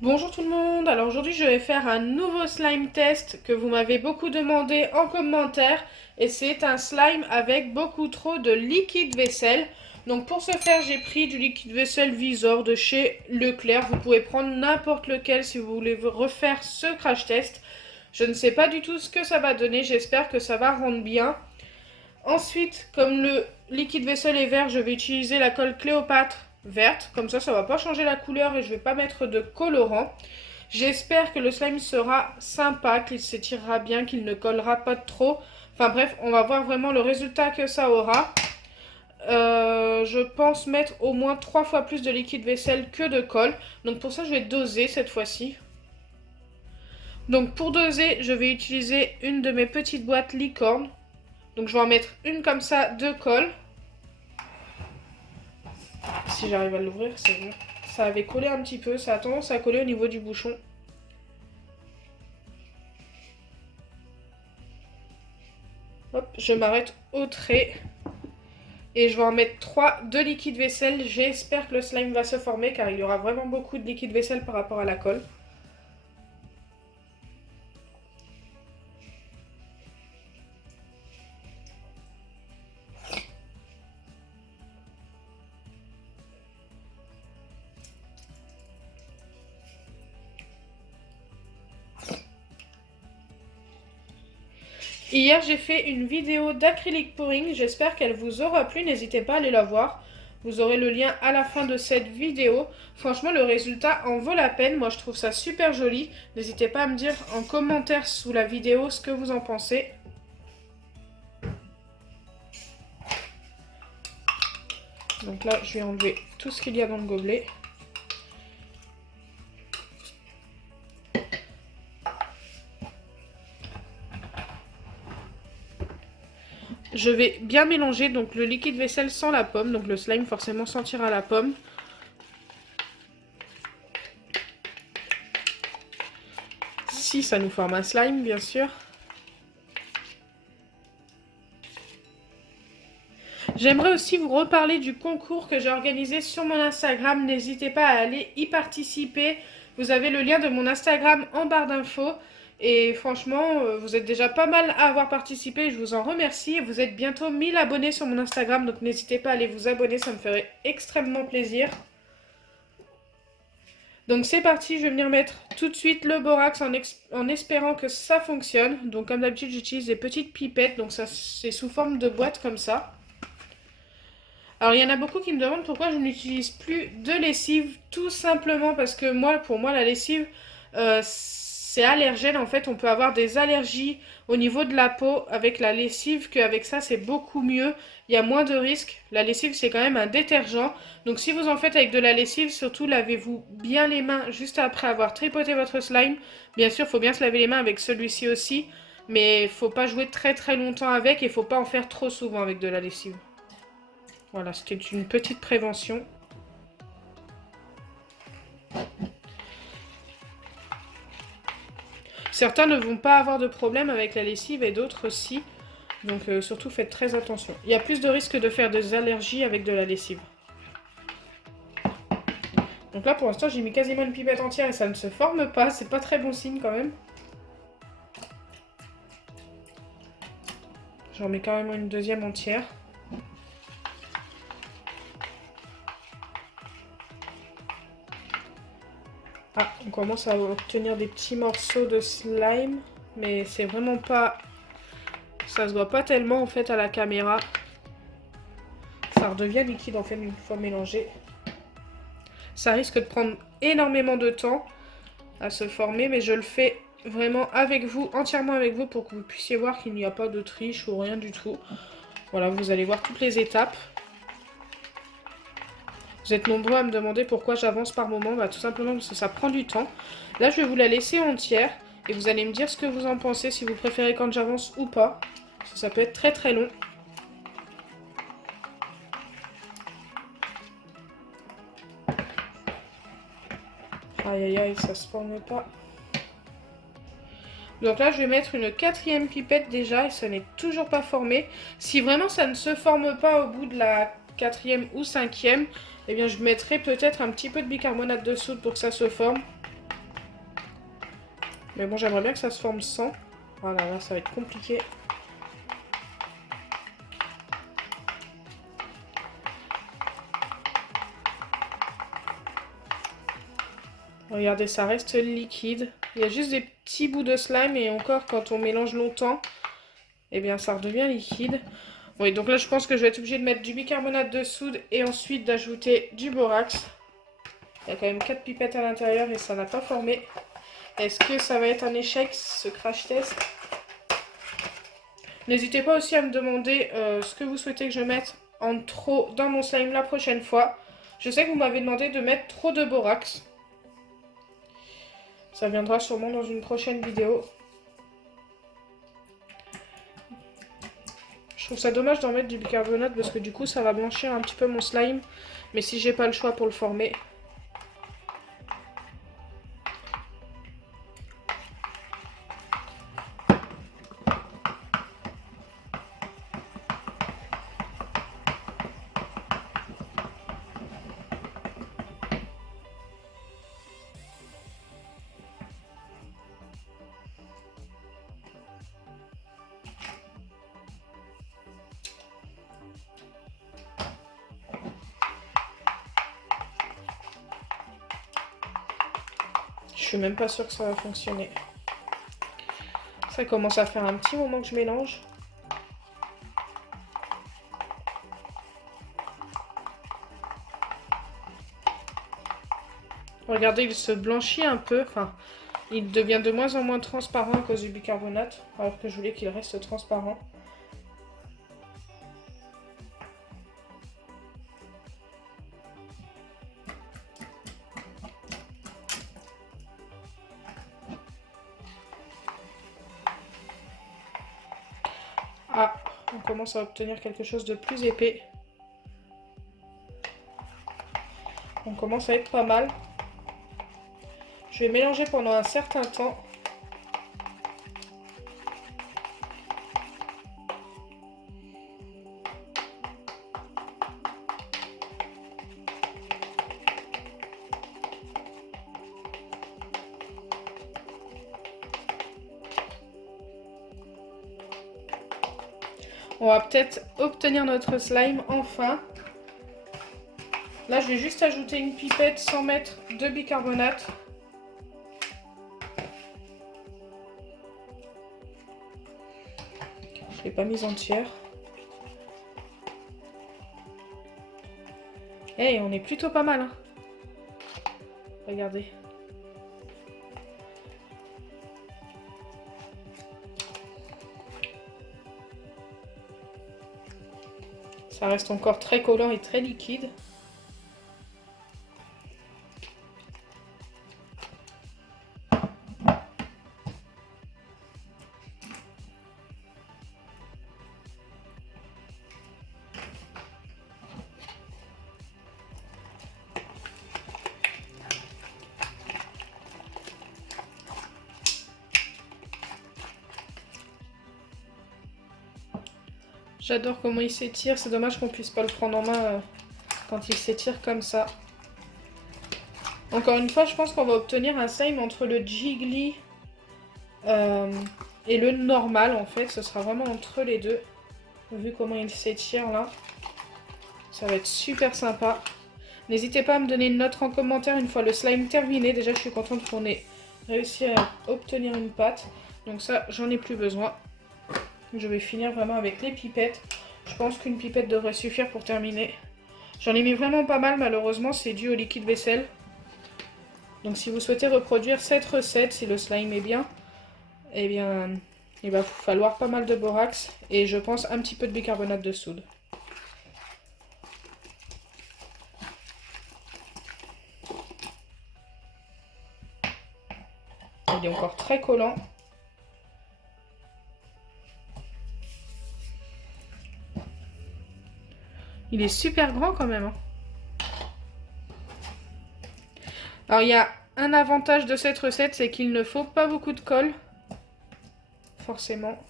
Bonjour tout le monde, alors aujourd'hui je vais faire un nouveau slime test que vous m'avez beaucoup demandé en commentaire et c'est un slime avec beaucoup trop de liquide vaisselle. Donc pour ce faire j'ai pris du liquide vaisselle Visor de chez Leclerc, vous pouvez prendre n'importe lequel si vous voulez refaire ce crash test. Je ne sais pas du tout ce que ça va donner, j'espère que ça va rendre bien. Ensuite, comme le liquide vaisselle est vert, je vais utiliser la colle Cléopâtre verte. Comme ça va pas changer la couleur et je vais pas mettre de colorant. J'espère que le slime sera sympa, qu'il s'étirera bien, qu'il ne collera pas trop. Enfin bref, on va voir vraiment le résultat que ça aura. Je pense mettre au moins 3 fois plus de liquide vaisselle que de colle. Donc pour ça, je vais doser cette fois-ci. Donc pour doser, je vais utiliser une de mes petites boîtes licorne. Donc je vais en mettre une comme ça de colle. Si j'arrive à l'ouvrir, c'est bon. Ça avait collé un petit peu, ça a tendance à coller au niveau du bouchon. Hop, je m'arrête au trait. Et je vais en mettre 3 de liquide vaisselle. J'espère que le slime va se former car il y aura vraiment beaucoup de liquide vaisselle par rapport à la colle. Hier, j'ai fait une vidéo d'acrylic pouring. J'espère qu'elle vous aura plu. N'hésitez pas à aller la voir. Vous aurez le lien à la fin de cette vidéo. Franchement, le résultat en vaut la peine. Moi, je trouve ça super joli. N'hésitez pas à me dire en commentaire sous la vidéo ce que vous en pensez. Donc là, je vais enlever tout ce qu'il y a dans le gobelet. Je vais bien mélanger donc le liquide vaisselle sans la pomme. Donc le slime forcément sentira la pomme. Si ça nous forme un slime, bien sûr. J'aimerais aussi vous reparler du concours que j'ai organisé sur mon Instagram. N'hésitez pas à aller y participer. Vous avez le lien de mon Instagram en barre d'infos. Et franchement, vous êtes déjà pas mal à avoir participé. Je vous en remercie. Vous êtes bientôt 1000 abonnés sur mon Instagram. Donc n'hésitez pas à aller vous abonner. Ça me ferait extrêmement plaisir. Donc c'est parti, je vais venir mettre tout de suite le borax en espérant que ça fonctionne. Donc comme d'habitude, j'utilise des petites pipettes. Donc ça c'est sous forme de boîte comme ça. Alors il y en a beaucoup qui me demandent pourquoi je n'utilise plus de lessive, tout simplement parce que pour moi la lessive c'est allergène, en fait on peut avoir des allergies au niveau de la peau avec la lessive qu'avec ça c'est beaucoup mieux, il y a moins de risques, la lessive c'est quand même un détergent, donc si vous en faites avec de la lessive, surtout lavez-vous bien les mains juste après avoir tripoté votre slime, bien sûr il faut bien se laver les mains avec celui-ci aussi, mais il faut pas jouer très très longtemps avec et il faut pas en faire trop souvent avec de la lessive. Voilà, c'était une petite prévention. Certains ne vont pas avoir de problème avec la lessive et d'autres si. Donc surtout faites très attention. Il y a plus de risques de faire des allergies avec de la lessive. Donc là pour l'instant j'ai mis quasiment une pipette entière et ça ne se forme pas. C'est pas très bon signe quand même. J'en mets carrément une deuxième entière. Ah, on commence à obtenir des petits morceaux de slime. Mais c'est vraiment pas... Ça se voit pas tellement en fait à la caméra. Ça redevient liquide en fait une fois mélangé. Ça risque de prendre énormément de temps à se former, mais je le fais vraiment avec vous, entièrement avec vous, pour que vous puissiez voir qu'il n'y a pas de triche ou rien du tout. Voilà, vous allez voir toutes les étapes. Vous êtes nombreux à me demander pourquoi j'avance par moment, bah, tout simplement parce que ça prend du temps. Là, je vais vous la laisser entière, et vous allez me dire ce que vous en pensez, si vous préférez quand j'avance ou pas. Ça peut être très très long. Aïe aïe aïe, ça se forme pas. Donc là, je vais mettre une quatrième pipette déjà et ça n'est toujours pas formé. Si vraiment ça ne se forme pas au bout de la quatrième ou cinquième, eh bien je mettrai peut-être un petit peu de bicarbonate de soude pour que ça se forme. Mais bon, j'aimerais bien que ça se forme sans. Voilà, là, ça va être compliqué. Regardez, ça reste liquide. Il y a juste des petits bouts de slime et encore, quand on mélange longtemps, eh bien, ça redevient liquide. Oui, donc là, je pense que je vais être obligée de mettre du bicarbonate de soude et ensuite d'ajouter du borax. Il y a quand même 4 pipettes à l'intérieur et ça n'a pas formé. Est-ce que ça va être un échec, ce crash test? N'hésitez pas aussi à me demander ce que vous souhaitez que je mette en trop dans mon slime la prochaine fois. Je sais que vous m'avez demandé de mettre trop de borax. Ça viendra sûrement dans une prochaine vidéo. Je trouve ça dommage d'en mettre du bicarbonate parce que du coup ça va blanchir un petit peu mon slime. Mais si j'ai pas le choix pour le former. Je suis même pas sûre que ça va fonctionner. Ça commence à faire un petit moment que je mélange. Regardez, il se blanchit un peu. Enfin, il devient de moins en moins transparent à cause du bicarbonate. Alors que je voulais qu'il reste transparent. Ah, on commence à obtenir quelque chose de plus épais. On commence à être pas mal. Je vais mélanger pendant un certain temps. On va peut-être obtenir notre slime enfin. Là, je vais juste ajouter une pipette sans mettre de bicarbonate. Je ne l'ai pas mise entière. Hey, on est plutôt pas mal, hein. Regardez. Ça reste encore très collant et très liquide. J'adore comment il s'étire. C'est dommage qu'on puisse pas le prendre en main quand il s'étire comme ça. Encore une fois, je pense qu'on va obtenir un slime entre le Jiggly et le normal en fait. Ce sera vraiment entre les deux. Vu comment il s'étire là. Ça va être super sympa. N'hésitez pas à me donner une note en commentaire une fois le slime terminé. Déjà, je suis contente qu'on ait réussi à obtenir une pâte. Donc ça, j'en ai plus besoin. Je vais finir vraiment avec les pipettes. Je pense qu'une pipette devrait suffire pour terminer. J'en ai mis vraiment pas mal, malheureusement, c'est dû au liquide vaisselle. Donc si vous souhaitez reproduire cette recette, si le slime est bien, eh bien, il va vous falloir pas mal de borax et je pense un petit peu de bicarbonate de soude. Il est encore très collant. Il est super grand quand même. Alors il y a un avantage de cette recette, c'est qu'il ne faut pas beaucoup de colle. Forcément.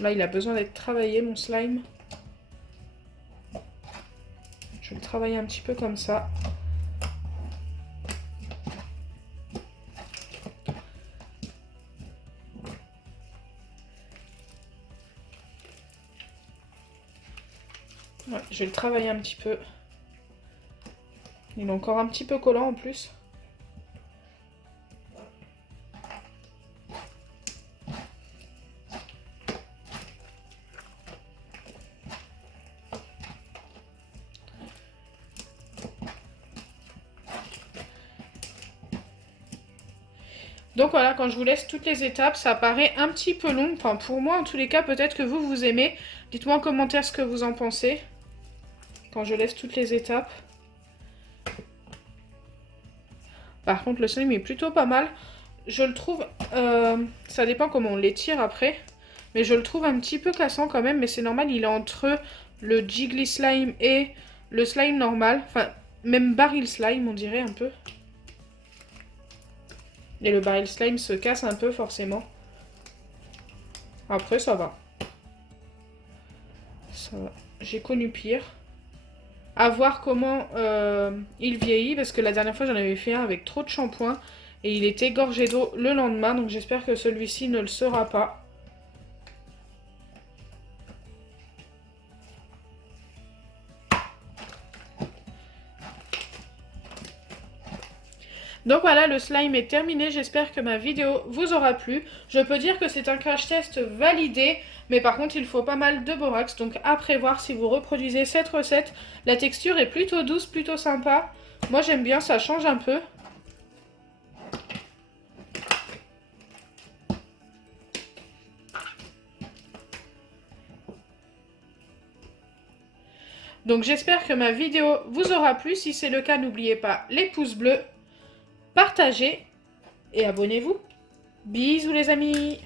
Là il a besoin d'être travaillé mon slime. Je vais le travailler un petit peu comme ça. Ouais, je vais le travailler un petit peu. Il est encore un petit peu collant en plus. Donc voilà, quand je vous laisse toutes les étapes, ça paraît un petit peu long. Enfin, pour moi, en tous les cas, peut-être que vous aimez. Dites-moi en commentaire ce que vous en pensez. Quand je laisse toutes les étapes. Par contre, le slime est plutôt pas mal. Je le trouve... ça dépend comment on l'étire après. Mais je le trouve un petit peu cassant quand même. Mais c'est normal, il est entre le Jiggly Slime et le slime normal. Enfin, même Barrel Slime, on dirait un peu. Et le Barrel Slime se casse un peu forcément. Après, ça va. Ça va. J'ai connu pire. À voir comment il vieillit. Parce que la dernière fois, j'en avais fait un avec trop de shampoing. Et il était gorgé d'eau le lendemain. Donc j'espère que celui-ci ne le sera pas. Donc voilà, le slime est terminé. J'espère que ma vidéo vous aura plu. Je peux dire que c'est un crash test validé. Mais par contre, il faut pas mal de borax. Donc à prévoir si vous reproduisez cette recette. La texture est plutôt douce, plutôt sympa. Moi j'aime bien, ça change un peu. Donc j'espère que ma vidéo vous aura plu. Si c'est le cas, n'oubliez pas les pouces bleus, partagez et abonnez-vous. Bisous les amis!